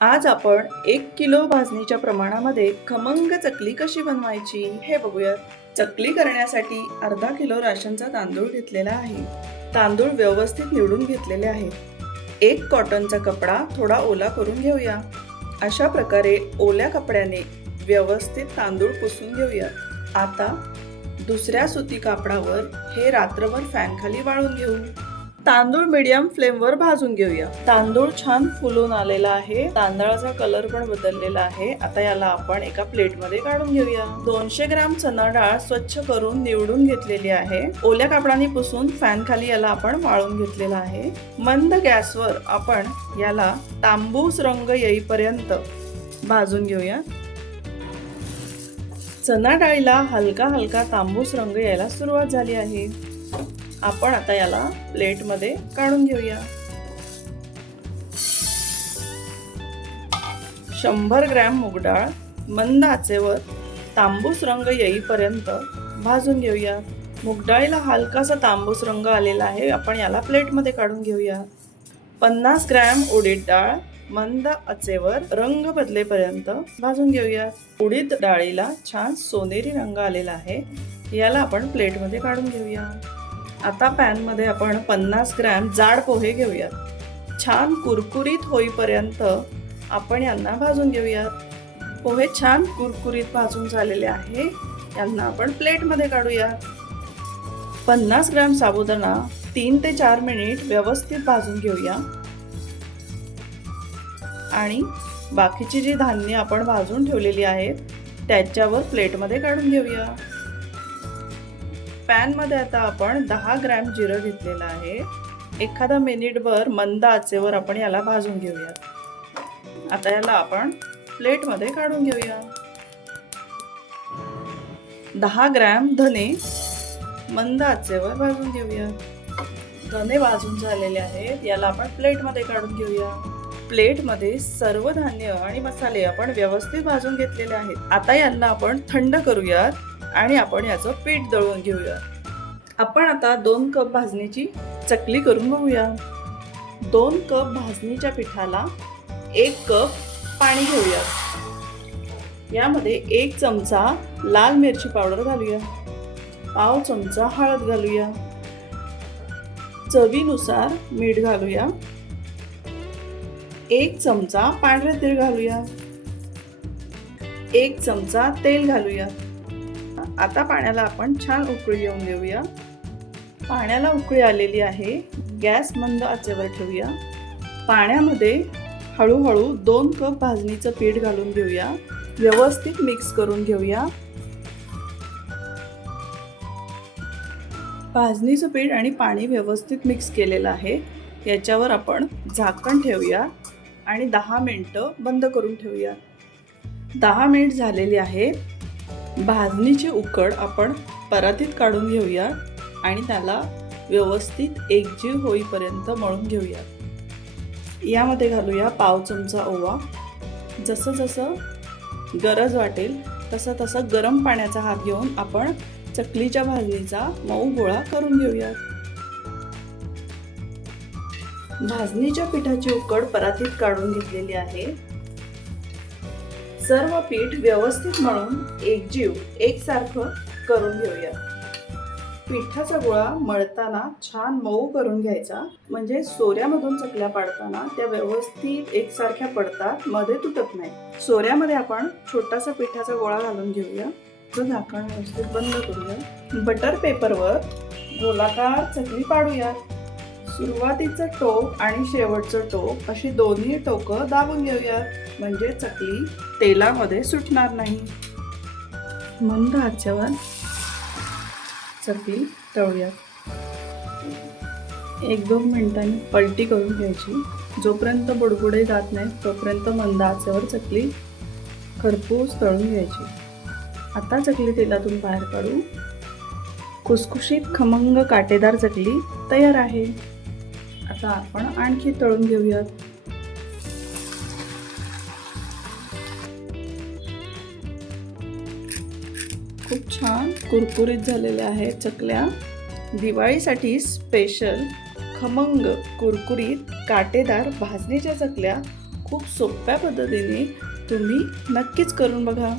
आज आपण 1 किलो भाजणीच्या प्रमाणामध्ये खमंग चकली कशी बनवायची हे बघूयात. चकली करण्यासाठी अर्धा किलो राशनचा तांदूळ घेतलेला आहे. तांदूळ व्यवस्थित निवडून घेतलेले आहेत. एक कॉटनचा कपडा थोडा ओला करून घेऊया. अशा प्रकारे ओल्या कपड्याने व्यवस्थित तांदूळ पुसून घेऊया. आता दुसऱ्या सुती कापडावर हे रात्रभर फॅन खाली वाळून घेऊ. तांदूळ मीडियम फ्लेमवर भाजून घेऊया. तांदूळ छान फुलून आलेला आहे. तांदळाचा कलर पण बदललेला आहे. आता याला आपण एका प्लेटमध्ये काढून घेऊया. 200 ग्रॅम चणा डाळ स्वच्छ करून निवडून घेतलेली आहे. ओल्या कापडाने पुसून फॅन खाली याला आपण वाळून घेतलेला आहे. मंद गॅसवर आपण याला तांबूस रंग येईपर्यंत भाजून घेऊया. चणा डाळीला हलका हलका तांबूस रंग यायला सुरुवात झाली आहे. आपण आता याला प्लेटमध्ये काढून घेऊया. 100 ग्रॅम मूग डाळ मंद आचेवर तांबूस रंग येईपर्यंत भाजून घेऊया. मूग डाळीला हलकासा तांबूस रंग आलेला आहे. आपण याला प्लेटमध्ये काढून घेऊया. 50 ग्रॅम उडीद डाळ मंद आचेवर रंग बदलेपर्यंत भाजून घेऊया. उडीद डाळीला छान सोनेरी रंग आलेला आहे. याला आपण प्लेटमध्ये काढून घेऊया. आता पॅनमध्ये आपण 50 ग्रॅम जाड पोहे घेऊयात. छान कुरकुरीत होईपर्यंत आपण यांना भाजून घेऊयात. पोहे छान कुरकुरीत भाजून झालेले आहे. यांना आपण प्लेटमध्ये काढूया. 50 ग्रॅम साबुदाणा 3 ते 4 मिनिट व्यवस्थित भाजून घेऊया. आणि बाकीची जी धान्य आपण भाजून ठेवलेली आहेत त्याच्यावर प्लेटमध्ये काढून घेऊया. पॅनमध्ये आता आपण 10 ग्रॅम जिरं घेतलेलं आहे. एखादा मिनिटभर मंद आचेवर आपण याला भाजून घेऊया. आता याला आपण प्लेटमध्ये काढून घेऊया. 10 ग्रॅम धने मंद आचेवर भाजून घेऊया. धने भाजून झालेले आहेत. याला आपण प्लेटमध्ये काढून घेऊया. प्लेटमध्ये सर्व धान्य आणि मसाले आपण व्यवस्थित भाजून घेतलेले आहेत. आता यांना आपण थंड करूयात आणि आपण याचं पीठ दळून घेऊया. आपण आता 2 कप भाजणीची चकली करून बघूया. 2 कप भाजणीच्या पिठाला 1 कप पाणी घेऊया. यामध्ये 1 चमचा लाल मिरची पावडर घालूया. पाव चमचा हळद घालूया. चवीनुसार मीठ घालूया. 1 चमचा पांढरे तीळ घालूया. 1 चमचा तेल घालूया. आता पाण्याला आपण छान उकळी येऊन देऊया. पाण्याला उकळी आलेली आहे. गॅस मंद आचेवर ठेवूया. पाण्यामध्ये हळूहळू 2 कप भाजणीचं पीठ घालून घेऊया. व्यवस्थित मिक्स करून घेऊया. भाजणीचं पीठ आणि पाणी व्यवस्थित मिक्स केलेलं आहे. याच्यावर आपण झाकण ठेवूया आणि 10 मिनिटं बंद करून ठेवूया. 10 मिनिट झालेली आहे. भाजणीची उकड आपण परातीत काढून घेऊया आणि त्याला व्यवस्थित एकजीव होईपर्यंत मळून घेऊया. यामध्ये घालूया पाव चमचा ओवा. जसं जसं गरज वाटेल तसं तसं गरम पाण्याचा हात घेऊन आपण चकलीच्या भाजणीचा मऊ गोळा करून घेऊया. भाजणीच्या पिठाची उकड परातीत काढून घेतलेली आहे. सर्व पीठ व्यवस्थित मळून एकजीव एकसारखं करून घेऊया. पिठाचा गोळा मळताना छान मऊ करून घ्यायचा, म्हणजे सोऱ्यामधून चकल्या पाडताना त्या व्यवस्थित एकसारख्या पडतात, मध्ये तुटत नाही. सोऱ्यामध्ये आपण छोटासा पिठाचा गोळा घालून घेऊया. तो झाकण व्यवस्थित बंद करूया. बटर पेपरवर गोलाकार चकली पाडूया. सुरुवातीचं टोक आणि शेवटचं टोक अशी दोन्ही टोकं दाबून घेऊयात, म्हणजे चकली तेलामध्ये सुटणार नाही. मंद आचेवर चकली तळूयात. 1-2 मिनिटांनी पलटी करून घ्यायची. जोपर्यंत बुडबुडे जात नाही तोपर्यंत मंद आचेवर चकली खरपूस तळून घ्यायची. आता चकली तेलातून बाहेर काढू. खुसखुशीत खमंग काटेदार चकली तयार आहे. आता आपण आणखी तळून घेऊयात. खूप छान कुरकुरीत झालेल्या आहेत चकल्या. दिवाळीसाठी स्पेशल खमंग कुरकुरीत काटेदार भाजणीच्या चकल्या खूप सोप्या पद्धतीने तुम्ही नक्कीच करून बघा.